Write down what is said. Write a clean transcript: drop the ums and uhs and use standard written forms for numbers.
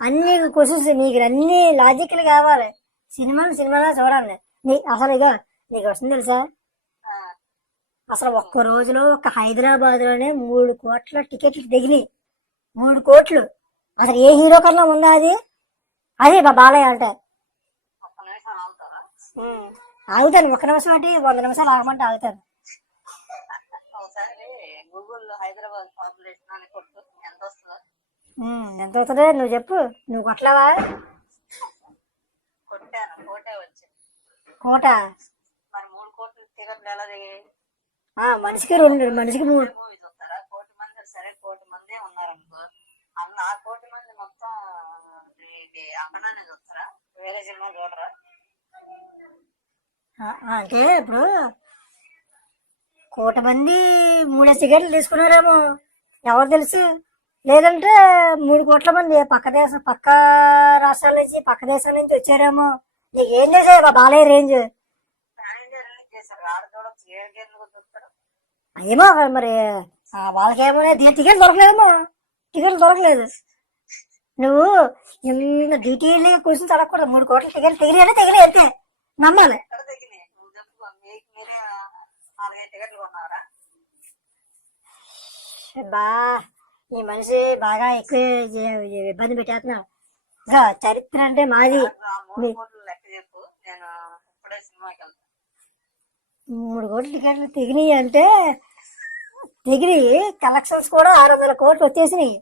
అన్ని క్వశ్చన్స్ నీకు అన్ని లాజిక్లు కావాలి. సినిమాలో చూడాలి. అసలు ఇక నీకు వస్తుంది తెలుసా, అసలు ఒక్క రోజులో ఒక్క హైదరాబాద్ లోనే 3 కోట్ల టికెట్లు దిగినాయి. 3 కోట్లు. అసలు ఏ హీరో కన్నా ఉందా అది? అదే బాలయ్య అంటే. ఆగుతాను, 1 నిమిషం అంటే 100 నిమిషాలు ఆగమంటే ఆగుతాను. ఎంత అవుతుందో నువ్వు చెప్పు. నువ్వు కొట్టలేవా? కోట మనిషికి 2, మనిషికి 3. అంటే ఇప్పుడు 1 కోటి మంది 3 టికెట్లు తీసుకున్నారేమో, ఎవరు తెలుసు. లేదంటే 3 కోట్ల మంది పక్క రాష్ట్రాల నుంచి, పక్క దేశాల నుంచి వచ్చారేమో. నీకేం చేసావు బాలయ్య రేంజ్? ఏమో మరి వాళ్ళకేమో టికెట్లు దొరకలేదు. నువ్వు ఇంత డీటెయిల్ గా క్వశ్చన్స్ అడగకూడదు. 3 కోట్ల టికెట్లు తెగిలి అంతే నమ్మాలి. బా ఈ మనిషి బాగా ఎక్కువ ఇబ్బంది పెట్టేస్తున్నాడు. ఇంకా చరిత్ర అంటే మాది. 3 కోట్ల టికెట్లు తెగినాయి అంటే కలెక్షన్స్ కూడా 600 కోట్లు వచ్చేసినాయి.